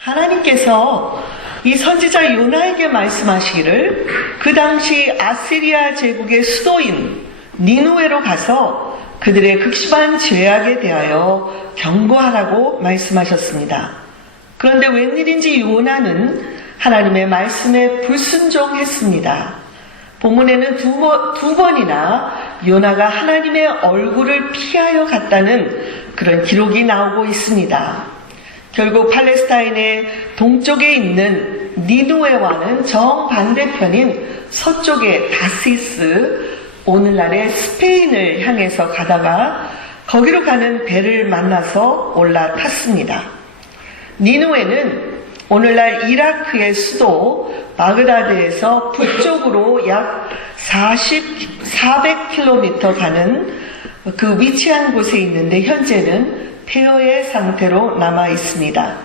하나님께서 이 선지자 요나에게 말씀하시기를 그 당시 아시리아 제국의 수도인 니누웨로 가서 그들의 극심한 죄악에 대하여 경고하라고 말씀하셨습니다. 그런데 웬일인지 요나는 하나님의 말씀에 불순종했습니다. 본문에는 두 번이나 요나가 하나님의 얼굴을 피하여 갔다는 그런 기록이 나오고 있습니다. 결국 팔레스타인의 동쪽에 있는 니누웨와는 정반대편인 서쪽의 다시스, 오늘날의 스페인을 향해서 가다가 거기로 가는 배를 만나서 올라탔습니다. 니누웨는 오늘날 이라크의 수도 바그다드에서 북쪽으로 약 400km 가는 그 위치한 곳에 있는데 현재는 폐허의 상태로 남아 있습니다.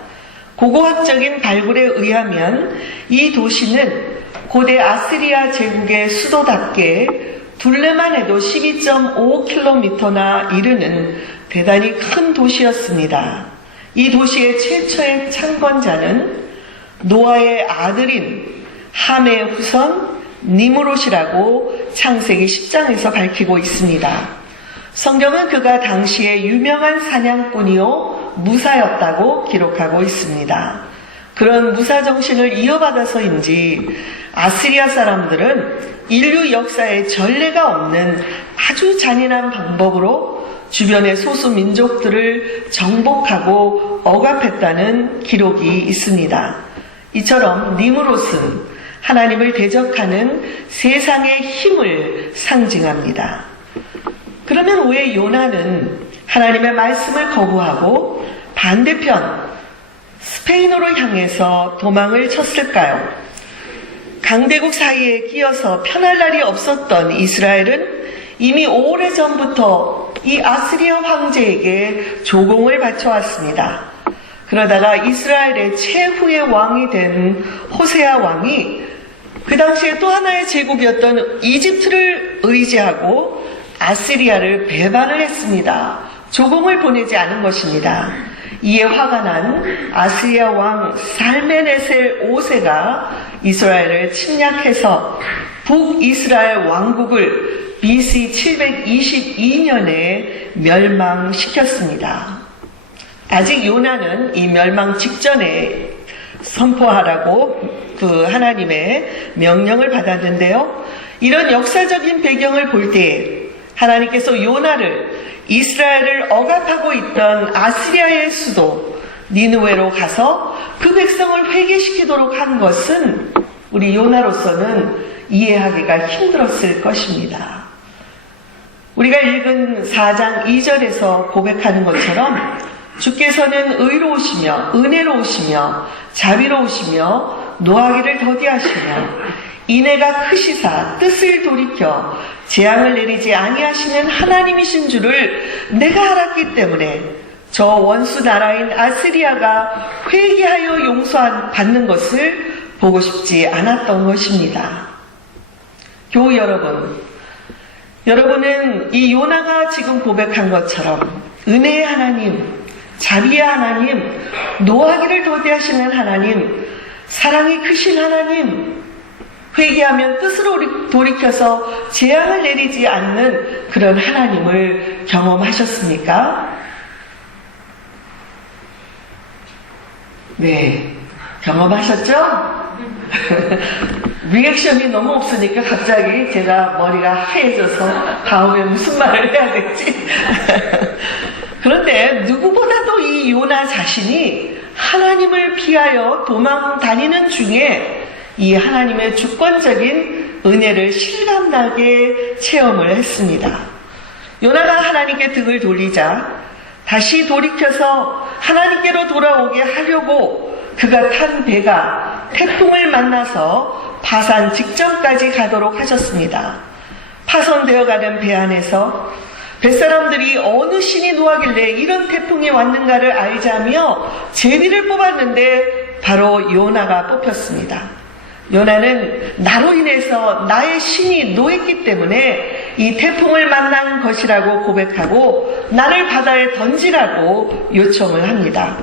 고고학적인 발굴에 의하면 이 도시는 고대 아시리아 제국의 수도답게 둘레만 해도 12.5km나 이르는 대단히 큰 도시였습니다. 이 도시의 최초의 창건자는 노아의 아들인 함의 후손 니므롯이라고 창세기 10장에서 밝히고 있습니다. 성경은 그가 당시에 유명한 사냥꾼이요 무사였다고 기록하고 있습니다. 그런 무사 정신을 이어받아서인지 아시리아 사람들은 인류 역사에 전례가 없는 아주 잔인한 방법으로 주변의 소수 민족들을 정복하고 억압했다는 기록이 있습니다. 이처럼 니므롯은 하나님을 대적하는 세상의 힘을 상징합니다. 그러면 왜 요나는 하나님의 말씀을 거부하고 반대편 스페인으로 향해서 도망을 쳤을까요? 강대국 사이에 끼어서 편할 날이 없었던 이스라엘은 이미 오래전부터 이 아시리아 황제에게 조공을 바쳐왔습니다. 그러다가 이스라엘의 최후의 왕이 된 호세아 왕이 그 당시에 또 하나의 제국이었던 이집트를 의지하고 아시리아를 배반을 했습니다. 조공을 보내지 않은 것입니다. 이에 화가 난 아시리아 왕 살메네셀 5세가 이스라엘을 침략해서 북이스라엘 왕국을 BC 722년에 멸망시켰습니다. 아직 요나는 이 멸망 직전에 선포하라고 그 하나님의 명령을 받았는데요. 이런 역사적인 배경을 볼 때 하나님께서 요나를 이스라엘을 억압하고 있던 아시리아의 수도 니느웨로 가서 그 백성을 회개시키도록 한 것은 우리 요나로서는 이해하기가 힘들었을 것입니다. 우리가 읽은 4장 2절에서 고백하는 것처럼 주께서는 의로우시며 은혜로우시며 자비로우시며 노하기를 더디하시며 인애가 크시사 뜻을 돌이켜 재앙을 내리지 아니하시는 하나님이신 줄을 내가 알았기 때문에 저 원수 나라인 아시리아가 회개하여 용서받는 것을 보고 싶지 않았던 것입니다. 교우 여러분, 여러분은 이 요나가 지금 고백한 것처럼 은혜의 하나님, 자비의 하나님, 노하기를 더디하시는 하나님, 사랑이 크신 하나님, 회개하면 뜻으로 돌이켜서 재앙을 내리지 않는 그런 하나님을 경험하셨습니까? 네, 경험하셨죠? 리액션이 너무 없으니까 갑자기 제가 머리가 하얘져서 다음에 무슨 말을 해야 될지. 그런데 누구보다도 이 요나 자신이 하나님을 피하여 도망 다니는 중에 이 하나님의 주권적인 은혜를 실감나게 체험을 했습니다. 요나가 하나님께 등을 돌리자 다시 돌이켜서 하나님께로 돌아오게 하려고 그가 탄 배가 태풍을 만나서 파산 직전까지 가도록 하셨습니다. 파손되어 가는 배 안에서 뱃사람들이 어느 신이 노하길래 이런 태풍이 왔는가를 알자며 제비를 뽑았는데 바로 요나가 뽑혔습니다. 요나는 나로 인해서 나의 신이 노했기 때문에 이 태풍을 만난 것이라고 고백하고 나를 바다에 던지라고 요청을 합니다.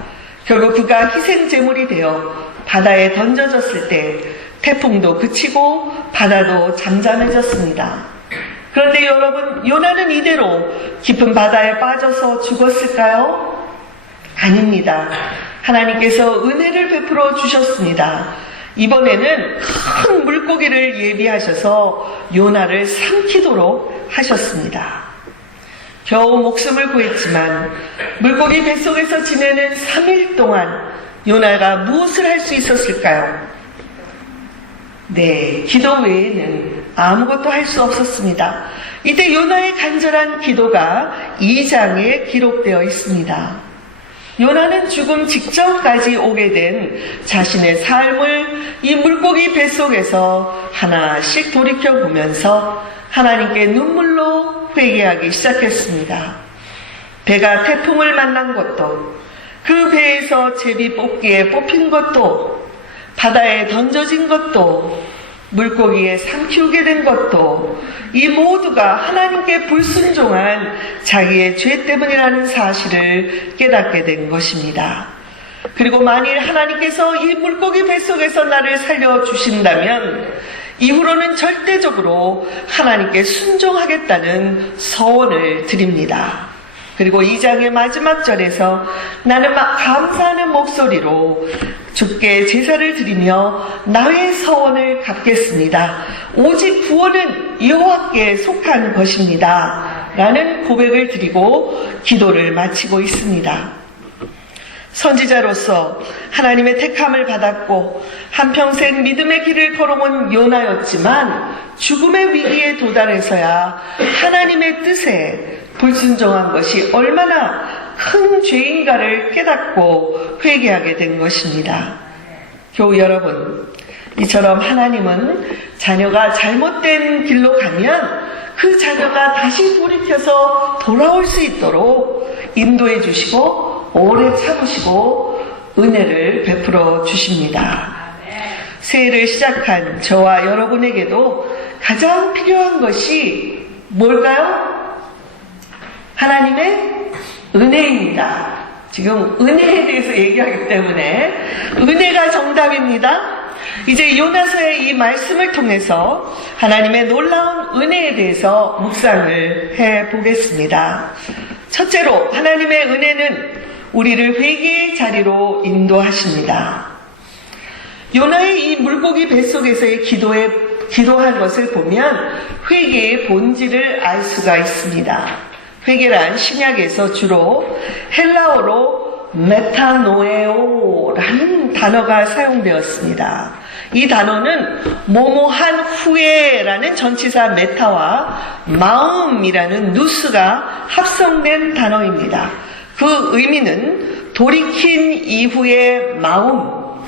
결국 그가 희생 제물이 되어 바다에 던져졌을 때 태풍도 그치고 바다도 잠잠해졌습니다. 그런데 여러분, 요나는 이대로 깊은 바다에 빠져서 죽었을까요? 아닙니다. 하나님께서 은혜를 베풀어 주셨습니다. 이번에는 큰 물고기를 예비하셔서 요나를 삼키도록 하셨습니다. 겨우 목숨을 구했지만 물고기 뱃속에서 지내는 3일 동안 요나가 무엇을 할 수 있었을까요? 네, 기도 외에는 아무것도 할 수 없었습니다. 이때 요나의 간절한 기도가 2장에 기록되어 있습니다. 요나는 죽음 직전까지 오게 된 자신의 삶을 이 물고기 뱃속에서 하나씩 돌이켜보면서 하나님께 눈물로 회개하기 시작했습니다. 배가 태풍을 만난 것도, 그 배에서 제비 뽑기에 뽑힌 것도, 바다에 던져진 것도, 물고기에 삼키우게 된 것도, 이 모두가 하나님께 불순종한 자기의 죄 때문이라는 사실을 깨닫게 된 것입니다. 그리고 만일 하나님께서 이 물고기 뱃속에서 나를 살려주신다면 이후로는 절대적으로 하나님께 순종하겠다는 서원을 드립니다. 그리고 2장의 마지막 절에서 나는 감사하는 목소리로 주께 제사를 드리며 나의 서원을 갚겠습니다. 오직 구원은 여호와께 속한 것입니다. 라는 고백을 드리고 기도를 마치고 있습니다. 선지자로서 하나님의 택함을 받았고 한평생 믿음의 길을 걸어온 요나였지만 죽음의 위기에 도달해서야 하나님의 뜻에 불순종한 것이 얼마나 큰 죄인가를 깨닫고 회개하게 된 것입니다. 교우 여러분, 이처럼 하나님은 자녀가 잘못된 길로 가면 그 자녀가 다시 돌이켜서 돌아올 수 있도록 인도해 주시고 오래 참으시고 은혜를 베풀어 주십니다. 새해를 시작한 저와 여러분에게도 가장 필요한 것이 뭘까요? 하나님의 은혜입니다. 지금 은혜에 대해서 얘기하기 때문에 은혜가 정답입니다. 이제 요나서의 이 말씀을 통해서 하나님의 놀라운 은혜에 대해서 묵상을 해보겠습니다. 첫째로 하나님의 은혜는 우리를 회개의 자리로 인도하십니다. 요나의 이 물고기 뱃속에서의 기도한 것을 보면 회개의 본질을 알 수가 있습니다. 회개란 신약에서 주로 헬라어로 메타노에오라는 단어가 사용되었습니다. 이 단어는 뭐뭐한 후에라는 전치사 메타와 마음이라는 누스가 합성된 단어입니다. 그 의미는 돌이킨 이후의 마음,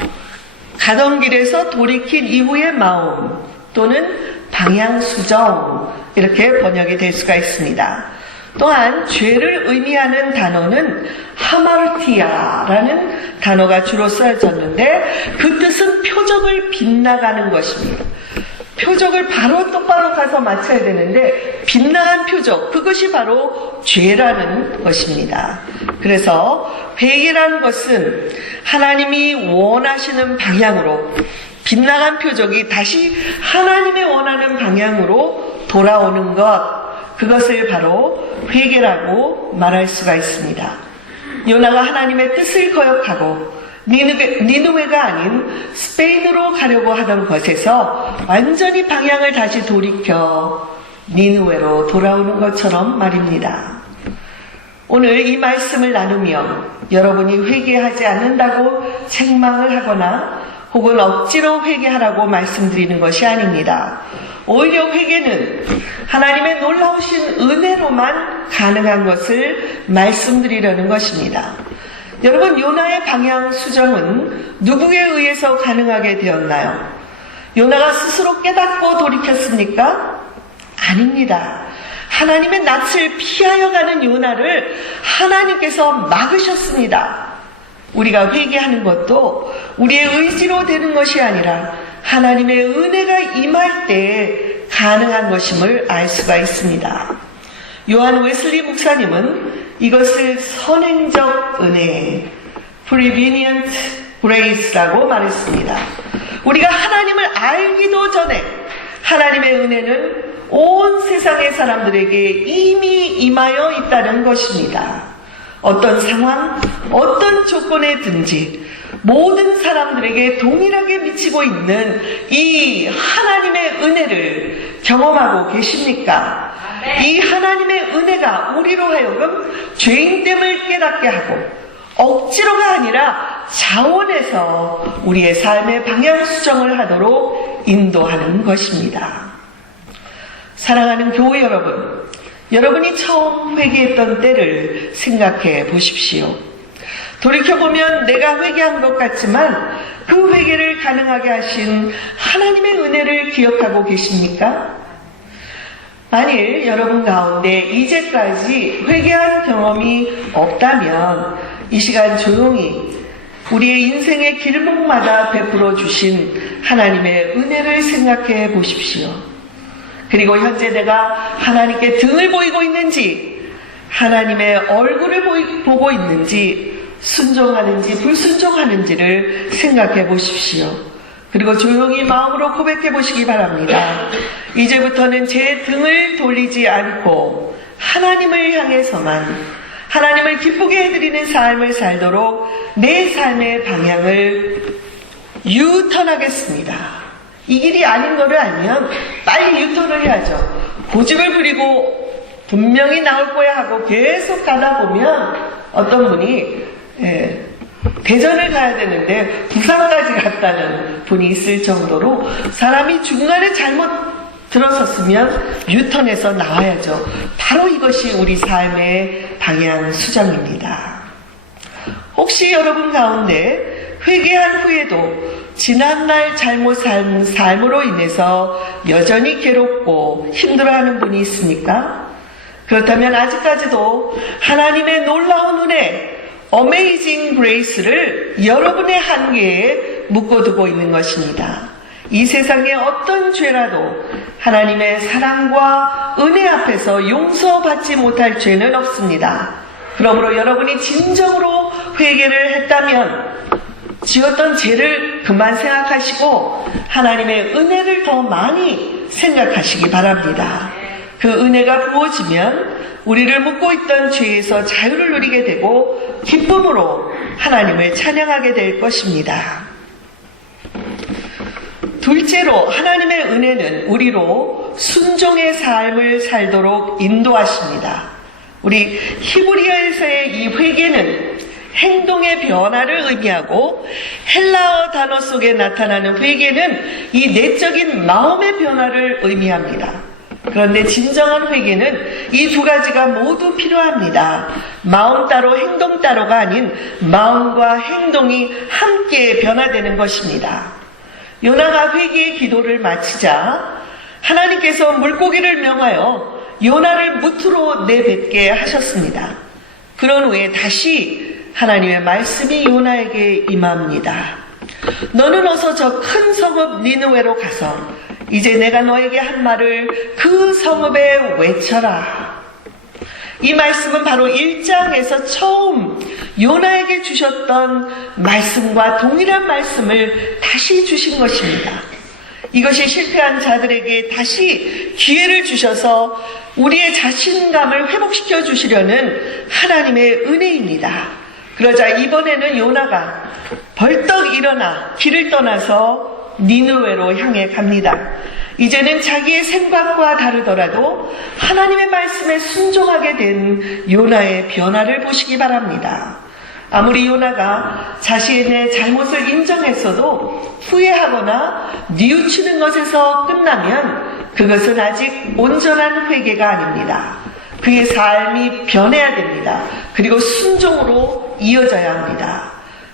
가던 길에서 돌이킨 이후의 마음 또는 방향수정 이렇게 번역이 될 수가 있습니다. 또한 죄를 의미하는 단어는 하마르티아라는 단어가 주로 쓰여졌는데 그 뜻은 표적을 빗나가는 것입니다. 표적을 바로 똑바로 가서 맞춰야 되는데 빗나간 표적, 그것이 바로 죄라는 것입니다. 그래서 회개라는 것은 하나님이 원하시는 방향으로 빗나간 표적이 다시 하나님의 원하는 방향으로 돌아오는 것, 그것을 바로 회개라고 말할 수가 있습니다. 요나가 하나님의 뜻을 거역하고 니느웨가 아닌 스페인으로 가려고 하던 것에서 완전히 방향을 다시 돌이켜 니느웨로 돌아오는 것처럼 말입니다. 오늘 이 말씀을 나누며 여러분이 회개하지 않는다고 책망을 하거나 혹은 억지로 회개하라고 말씀드리는 것이 아닙니다. 오히려 회개는 하나님의 놀라우신 은혜로만 가능한 것을 말씀드리려는 것입니다. 여러분, 요나의 방향 수정은 누구에 의해서 가능하게 되었나요? 요나가 스스로 깨닫고 돌이켰습니까? 아닙니다. 하나님의 낯을 피하여 가는 요나를 하나님께서 막으셨습니다. 우리가 회개하는 것도 우리의 의지로 되는 것이 아니라 하나님의 은혜가 임할 때 가능한 것임을 알 수가 있습니다. 요한 웨슬리 목사님은 이것을 선행적 은혜, prevenient grace라고 말했습니다. 우리가 하나님을 알기도 전에 하나님의 은혜는 온 세상의 사람들에게 이미 임하여 있다는 것입니다. 어떤 상황, 어떤 조건에든지 모든 사람들에게 동일하게 미치고 있는 이 하나님의 은혜를 경험하고 계십니까? 이 하나님의 은혜가 우리로 하여금 죄인됨을 깨닫게 하고 억지로가 아니라 자원해서 우리의 삶의 방향 수정을 하도록 인도하는 것입니다. 사랑하는 교회 여러분, 여러분이 처음 회개했던 때를 생각해 보십시오. 돌이켜보면 내가 회개한 것 같지만 그 회개를 가능하게 하신 하나님의 은혜를 기억하고 계십니까? 만일 여러분 가운데 이제까지 회개한 경험이 없다면 이 시간 조용히 우리의 인생의 길목마다 베풀어 주신 하나님의 은혜를 생각해 보십시오. 그리고 현재 내가 하나님께 등을 보이고 있는지, 하나님의 얼굴을 보고 있는지, 순종하는지 불순종하는지를 생각해 보십시오. 그리고 조용히 마음으로 고백해 보시기 바랍니다. 이제부터는 제 등을 돌리지 않고 하나님을 향해서만 하나님을 기쁘게 해드리는 삶을 살도록 내 삶의 방향을 유턴하겠습니다. 이 길이 아닌 거를 알면 빨리 유턴을 해야죠. 고집을 부리고 분명히 나올 거야 하고 계속 가다 보면 어떤 분이 대전을 가야 되는데 부산까지 갔다는 분이 있을 정도로 사람이 중간에 잘못 들어섰으면 유턴해서 나와야죠. 바로 이것이 우리 삶의 방향 수정입니다. 혹시 여러분 가운데 회개한 후에도 지난날 잘못 산 삶으로 인해서 여전히 괴롭고 힘들어하는 분이 있습니까? 그렇다면 아직까지도 하나님의 놀라운 은혜, 어메이징 그레이스를 여러분의 한계에 묶어두고 있는 것입니다. 이 세상의 어떤 죄라도 하나님의 사랑과 은혜 앞에서 용서받지 못할 죄는 없습니다. 그러므로 여러분이 진정으로 회개를 했다면 지었던 죄를 그만 생각하시고 하나님의 은혜를 더 많이 생각하시기 바랍니다. 그 은혜가 부어지면 우리를 묶고 있던 죄에서 자유를 누리게 되고 기쁨으로 하나님을 찬양하게 될 것입니다. 둘째로 하나님의 은혜는 우리로 순종의 삶을 살도록 인도하십니다. 우리 히브리어에서의 이 회개는 행동의 변화를 의미하고 헬라어 단어 속에 나타나는 회개는 이 내적인 마음의 변화를 의미합니다. 그런데 진정한 회개는 이 두 가지가 모두 필요합니다. 마음 따로 행동 따로가 아닌 마음과 행동이 함께 변화되는 것입니다. 요나가 회개의 기도를 마치자 하나님께서 물고기를 명하여 요나를 무트로 내뱉게 하셨습니다. 그런 후에 다시 하나님의 말씀이 요나에게 임합니다. 너는 어서 저 큰 성읍 니느웨로 가서 이제 내가 너에게 한 말을 그 성읍에 외쳐라. 이 말씀은 바로 1장에서 처음 요나에게 주셨던 말씀과 동일한 말씀을 다시 주신 것입니다. 이것이 실패한 자들에게 다시 기회를 주셔서 우리의 자신감을 회복시켜 주시려는 하나님의 은혜입니다. 그러자 이번에는 요나가 벌떡 일어나 길을 떠나서 니느웨로 향해 갑니다. 이제는 자기의 생각과 다르더라도 하나님의 말씀에 순종하게 된 요나의 변화를 보시기 바랍니다. 아무리 요나가 자신의 잘못을 인정했어도 후회하거나 뉘우치는 것에서 끝나면 그것은 아직 온전한 회개가 아닙니다. 그의 삶이 변해야 됩니다. 그리고 순종으로 이어져야 합니다.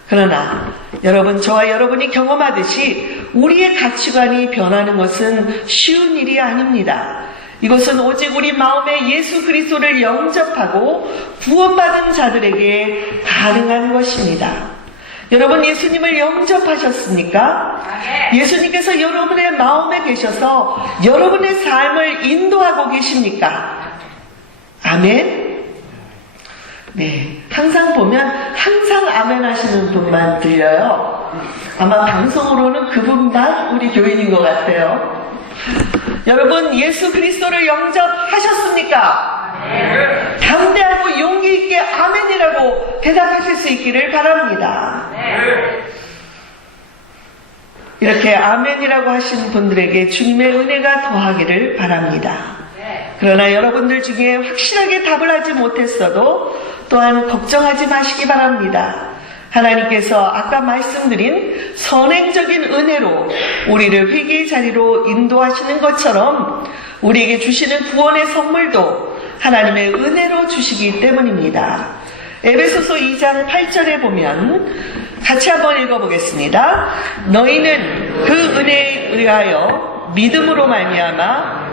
그러나 여러분, 저와 여러분이 경험하듯이 우리의 가치관이 변하는 것은 쉬운 일이 아닙니다. 이것은 오직 우리 마음에 예수 그리스도를 영접하고 구원받은 자들에게 가능한 것입니다. 여러분, 예수님을 영접하셨습니까? 예수님께서 여러분의 마음에 계셔서 여러분의 삶을 인도하고 계십니까? 아멘. 네, 항상 보면 항상 아멘 하시는 분만 들려요. 아마 방송으로는 그분만 우리 교인인 것 같아요. 여러분, 예수 그리스도를 영접하셨습니까? 네. 담대하고 용기 있게 아멘이라고 대답하실 수 있기를 바랍니다. 네. 이렇게 아멘이라고 하신 분들에게 주님의 은혜가 더하기를 바랍니다. 그러나 여러분들 중에 확실하게 답을 하지 못했어도 또한 걱정하지 마시기 바랍니다. 하나님께서 아까 말씀드린 선행적인 은혜로 우리를 회개의 자리로 인도하시는 것처럼 우리에게 주시는 구원의 선물도 하나님의 은혜로 주시기 때문입니다. 에베소서 2장 8절에 보면 같이 한번 읽어보겠습니다. 너희는 그 은혜에 의하여 믿음으로 말미암아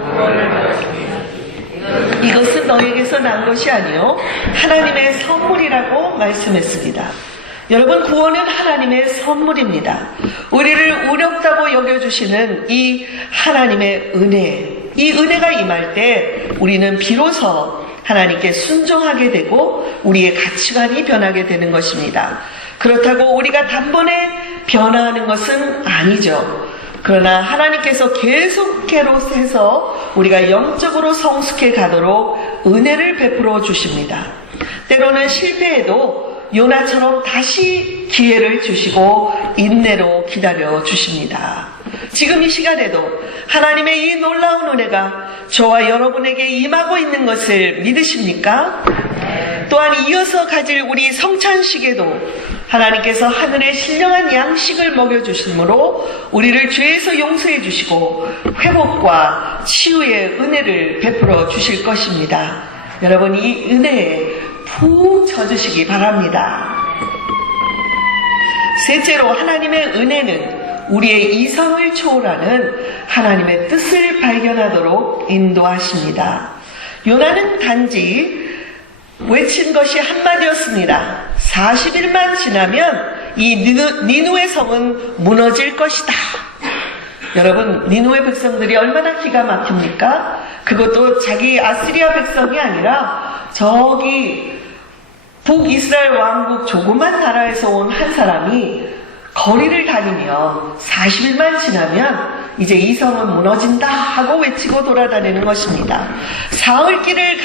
이것은 너에게서 난 것이 아니요 하나님의 선물이라고 말씀했습니다. 여러분, 구원은 하나님의 선물입니다. 우리를 어렵다고 여겨주시는 이 하나님의 은혜, 이 은혜가 임할 때 우리는 비로소 하나님께 순종하게 되고 우리의 가치관이 변하게 되는 것입니다. 그렇다고 우리가 단번에 변화하는 것은 아니죠. 그러나 하나님께서 계속해서 우리가 영적으로 성숙해 가도록 은혜를 베풀어 주십니다. 때로는 실패해도 요나처럼 다시 기회를 주시고 인내로 기다려 주십니다. 지금 이 시간에도 하나님의 이 놀라운 은혜가 저와 여러분에게 임하고 있는 것을 믿으십니까? 또한 이어서 가질 우리 성찬식에도 하나님께서 하늘의 신령한 양식을 먹여주심으로 우리를 죄에서 용서해 주시고 회복과 치유의 은혜를 베풀어 주실 것입니다. 여러분, 이 은혜에 푹 젖으시기 바랍니다. 셋째로, 하나님의 은혜는 우리의 이성을 초월하는 하나님의 뜻을 발견하도록 인도하십니다. 요나는 단지 외친 것이 한마디였습니다. 40일만 지나면 이 니누의 성은 무너질 것이다. 여러분, 니누의 백성들이 얼마나 기가 막힙니까? 그것도 자기 아시리아 백성이 아니라 저기 북이스라엘 왕국 조그만 나라에서 온 한 사람이 거리를 다니며 40일만 지나면 이제 이 성은 무너진다 하고 외치고 돌아다니는 것입니다. 사흘길을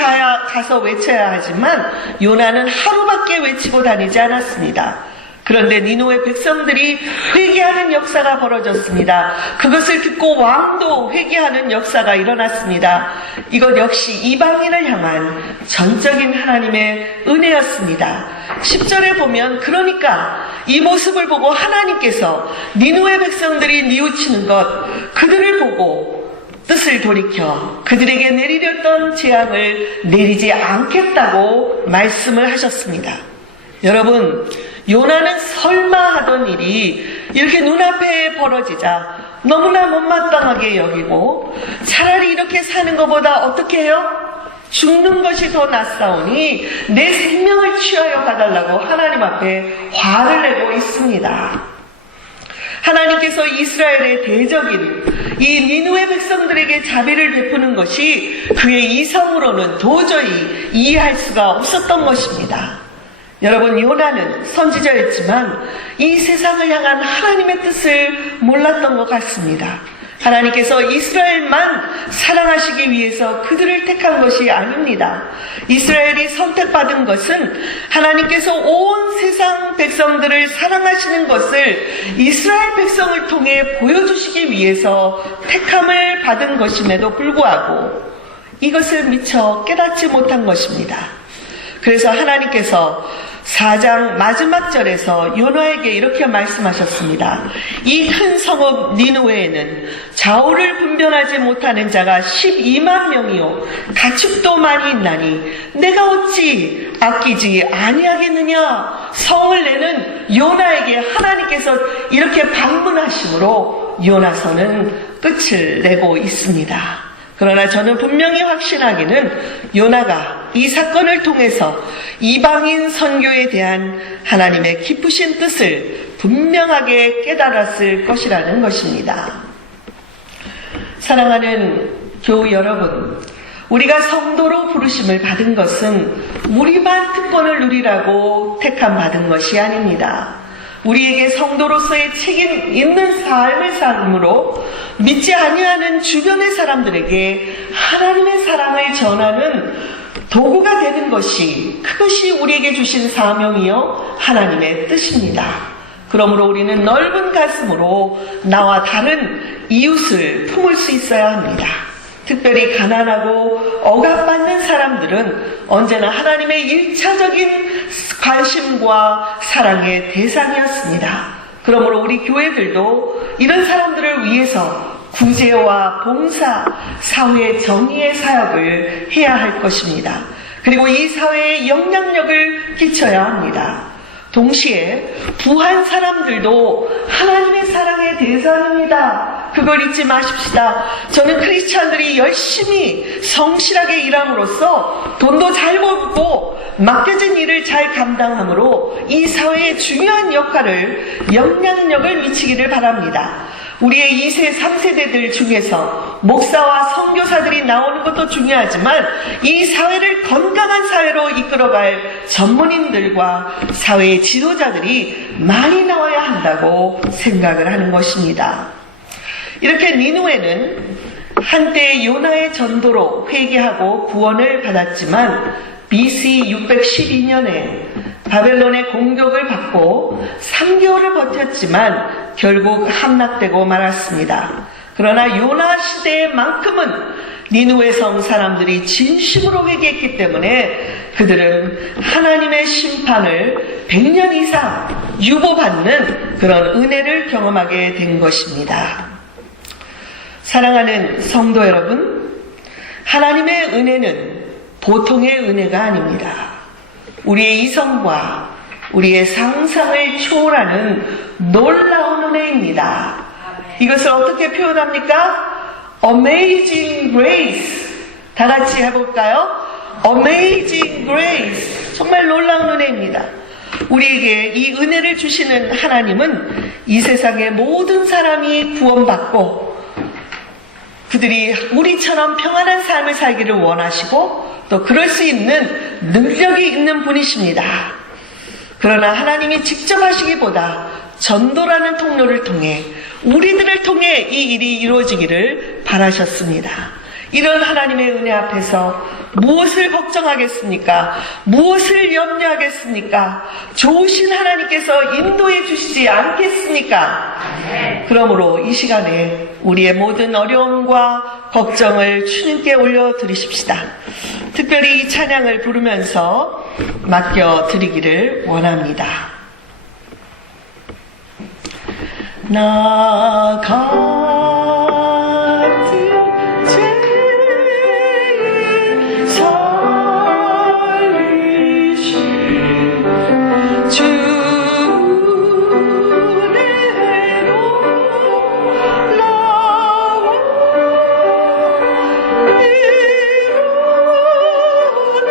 가서 외쳐야 하지만 요나는 하루밖에 외치고 다니지 않았습니다. 그런데 니누의 백성들이 회개하는 역사가 벌어졌습니다. 그것을 듣고 왕도 회개하는 역사가 일어났습니다. 이것 역시 이방인을 향한 전적인 하나님의 은혜였습니다. 10절에 보면 그러니까 이 모습을 보고 하나님께서 니누의 백성들이 뉘우치는 것, 그들을 보고 뜻을 돌이켜 그들에게 내리렸던 재앙을 내리지 않겠다고 말씀을 하셨습니다. 여러분, 요나는 설마 하던 일이 이렇게 눈앞에 벌어지자 너무나 못마땅하게 여기고 차라리 이렇게 사는 것보다 어떻게 해요? 죽는 것이 더 낫사오니 내 생명을 취하여 가달라고 하나님 앞에 화를 내고 있습니다. 하나님께서 이스라엘의 대적인 이 니누의 백성들에게 자비를 베푸는 것이 그의 이성으로는 도저히 이해할 수가 없었던 것입니다. 여러분, 요나는 선지자였지만 이 세상을 향한 하나님의 뜻을 몰랐던 것 같습니다. 하나님께서 이스라엘만 사랑하시기 위해서 그들을 택한 것이 아닙니다. 이스라엘이 선택받은 것은 하나님께서 온 세상 백성들을 사랑하시는 것을 이스라엘 백성을 통해 보여주시기 위해서 택함을 받은 것임에도 불구하고 이것을 미처 깨닫지 못한 것입니다. 그래서 하나님께서 4장 마지막 절에서 요나에게 이렇게 말씀하셨습니다. 이 큰 성읍 니느웨에는 좌우를 분별하지 못하는 자가 12만 명이요 가축도 많이 있나니 내가 어찌 아끼지 아니하겠느냐. 성을 내는 요나에게 하나님께서 이렇게 방문하심으로 요나서는 끝을 내고 있습니다. 그러나 저는 분명히 확신하기는 요나가 이 사건을 통해서 이방인 선교에 대한 하나님의 깊으신 뜻을 분명하게 깨달았을 것이라는 것입니다. 사랑하는 교우 여러분, 우리가 성도로 부르심을 받은 것은 우리만 특권을 누리라고 택함받은 것이 아닙니다. 우리에게 성도로서의 책임 있는 삶을 삶으로 믿지 아니하는 주변의 사람들에게 하나님의 사랑을 전하는 도구가 되는 것이, 그것이 우리에게 주신 사명이요 하나님의 뜻입니다. 그러므로 우리는 넓은 가슴으로 나와 다른 이웃을 품을 수 있어야 합니다. 특별히 가난하고 억압받는 사람들은 언제나 하나님의 일차적인 관심과 사랑의 대상이었습니다. 그러므로 우리 교회들도 이런 사람들을 위해서 구제와 봉사, 사회 정의의 사역을 해야 할 것입니다. 그리고 이 사회에 영향력을 끼쳐야 합니다. 동시에 부한 사람들도 하나님의 사랑의 대상입니다. 그걸 잊지 마십시다. 저는 크리스찬들이 열심히 성실하게 일함으로써 돈도 잘 벌고 맡겨진 일을 잘 감당함으로 이 사회에 중요한 역할을, 영향력을 미치기를 바랍니다. 우리의 2세, 3세대들 중에서 목사와 선교사들이 나오는 것도 중요하지만 이 사회를 건강한 사회로 이끌어갈 전문인들과 사회의 지도자들이 많이 나와야 한다고 생각을 하는 것입니다. 이렇게 니누에는 한때 요나의 전도로 회개하고 구원을 받았지만 BC 612년에 바벨론의 공격을 받고 3개월을 버텼지만 결국 함락되고 말았습니다. 그러나 요나 시대만큼은 니누의 성 사람들이 진심으로 회개했기 때문에 그들은 하나님의 심판을 100년 이상 유보받는 그런 은혜를 경험하게 된 것입니다. 사랑하는 성도 여러분, 하나님의 은혜는 보통의 은혜가 아닙니다. 우리의 이성과 우리의 상상을 초월하는 놀라운 은혜입니다. 이것을 어떻게 표현합니까? Amazing Grace. 다 같이 해볼까요? Amazing Grace. 정말 놀라운 은혜입니다. 우리에게 이 은혜를 주시는 하나님은 이 세상의 모든 사람이 구원받고 그들이 우리처럼 평안한 삶을 살기를 원하시고 또 그럴 수 있는 능력이 있는 분이십니다. 그러나 하나님이 직접 하시기보다 전도라는 통로를 통해 우리들을 통해 이 일이 이루어지기를 바라셨습니다. 이런 하나님의 은혜 앞에서 무엇을 걱정하겠습니까? 무엇을 염려하겠습니까? 좋으신 하나님께서 인도해 주시지 않겠습니까? 그러므로 이 시간에 우리의 모든 어려움과 걱정을 주님께 올려드리십시다. 특별히 이 찬양을 부르면서 맡겨드리기를 원합니다. 나 같은 죄인 살리신 주네로 나와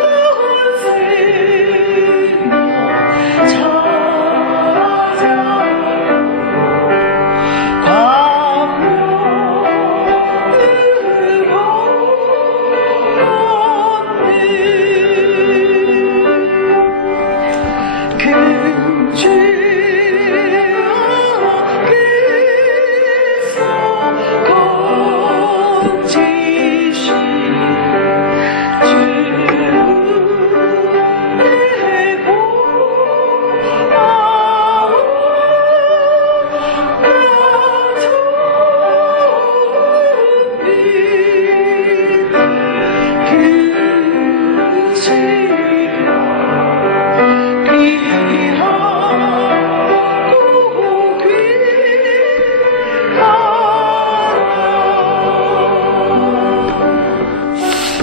이루던 생명 찾아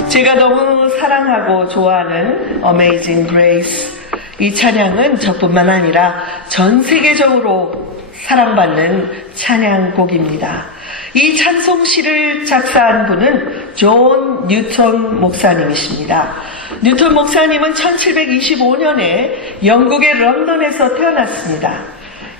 제가 너무 사랑하고 좋아하는 Amazing Grace, 이 찬양은 저뿐만 아니라 전 세계적으로 사랑받는 찬양곡입니다. 이 찬송시를 작사한 분은 존 뉴턴 목사님이십니다. 뉴턴 목사님은 1725년에 영국의 런던에서 태어났습니다.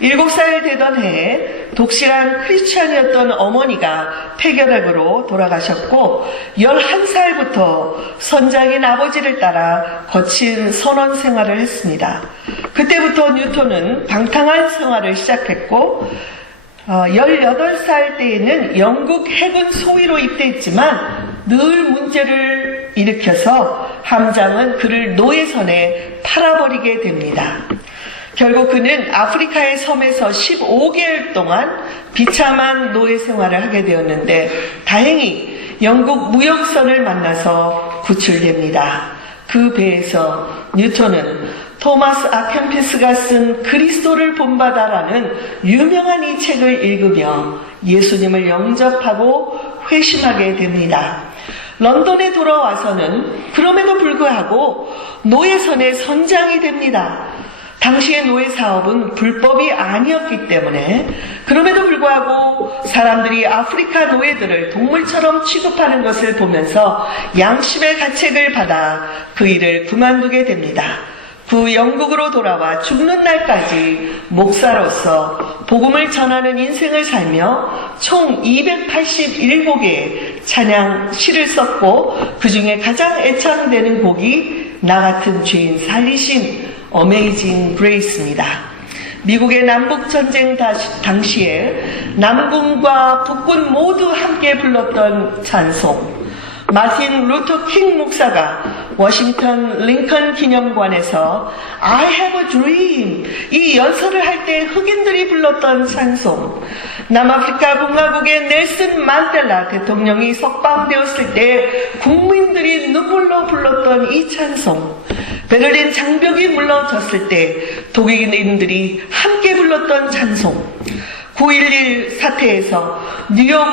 7살 되던 해에 독실한 크리스찬이었던 어머니가 폐결핵으로 돌아가셨고 11살부터 선장인 아버지를 따라 거친 선원 생활을 했습니다. 그때부터 뉴턴은 방탕한 생활을 시작했고 18살 때에는 영국 해군 소위로 입대했지만 늘 문제를 일으켜서 함장은 그를 노예선에 팔아버리게 됩니다. 결국 그는 아프리카의 섬에서 15개월 동안 비참한 노예 생활을 하게 되었는데 다행히 영국 무역선을 만나서 구출됩니다. 그 배에서 뉴턴은 토마스 아켄피스가 쓴 그리스도를 본받아라는 유명한 이 책을 읽으며 예수님을 영접하고 회심하게 됩니다. 런던에 돌아와서는 그럼에도 불구하고 노예선의 선장이 됩니다. 당시의 노예 사업은 불법이 아니었기 때문에 그럼에도 불구하고 사람들이 아프리카 노예들을 동물처럼 취급하는 것을 보면서 양심의 가책을 받아 그 일을 그만두게 됩니다. 그 영국으로 돌아와 죽는 날까지 목사로서 복음을 전하는 인생을 살며 총 287곡의 찬양 시를 썼고 그 중에 가장 애창되는 곡이 나 같은 죄인 살리신 어메이징 그레이스입니다. 미국의 남북전쟁 당시에 남군과 북군 모두 함께 불렀던 찬송. 마틴 루터 킹 목사가 워싱턴 링컨 기념관에서 I have a dream 이 연설을 할 때 흑인들이 불렀던 찬송. 남아프리카 공화국의 넬슨 만델라 대통령이 석방되었을 때 국민들이 눈물로 불렀던 이 찬송. 베를린 장벽이 무너졌을 때 독일인들이 함께 불렀던 찬송. 9.11 사태에서 뉴욕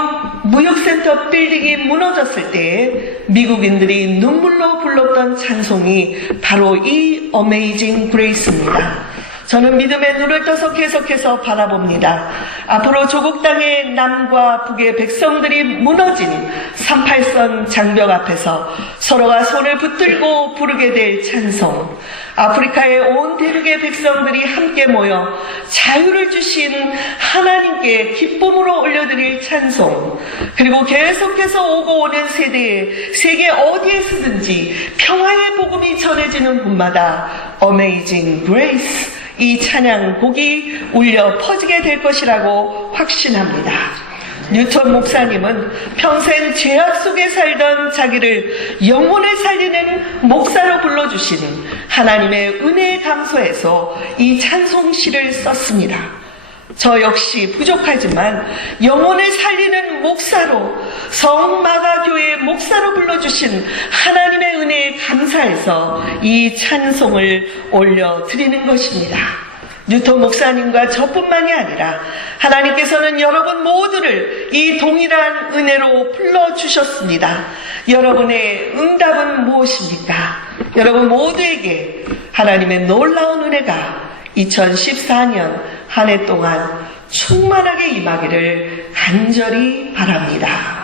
무역센터 빌딩이 무너졌을 때 미국인들이 눈물로 불렀던 찬송이 바로 이 어메이징 그레이스입니다. 저는 믿음의 눈을 떠서 계속해서 바라봅니다. 앞으로 조국 땅의 남과 북의 백성들이 무너진 38선 장벽 앞에서 서로가 손을 붙들고 부르게 될 찬송. 아프리카의 온 대륙의 백성들이 함께 모여 자유를 주신 하나님께 기쁨으로 올려드릴 찬송. 그리고 계속해서 오고 오는 세대에 세계 어디에서든지 평화의 복음이 전해지는 곳마다 어메이징 그레이스 이 찬양곡이 울려 퍼지게 될 것이라고 확신합니다. 뉴턴 목사님은 평생 죄악 속에 살던 자기를 영혼을 살리는 목사로 불러주신 하나님의 은혜에 감사해서 이 찬송시를 썼습니다. 저 역시 부족하지만 영혼을 살리는 목사로 성마가교회 목사로 불러주신 하나님의 은혜에 감사해서 이 찬송을 올려드리는 것입니다. 뉴턴 목사님과 저뿐만이 아니라 하나님께서는 여러분 모두를 이 동일한 은혜로 불러주셨습니다. 여러분의 응답은 무엇입니까? 여러분 모두에게 하나님의 놀라운 은혜가 2014년 한 해 동안 충만하게 임하기를 간절히 바랍니다.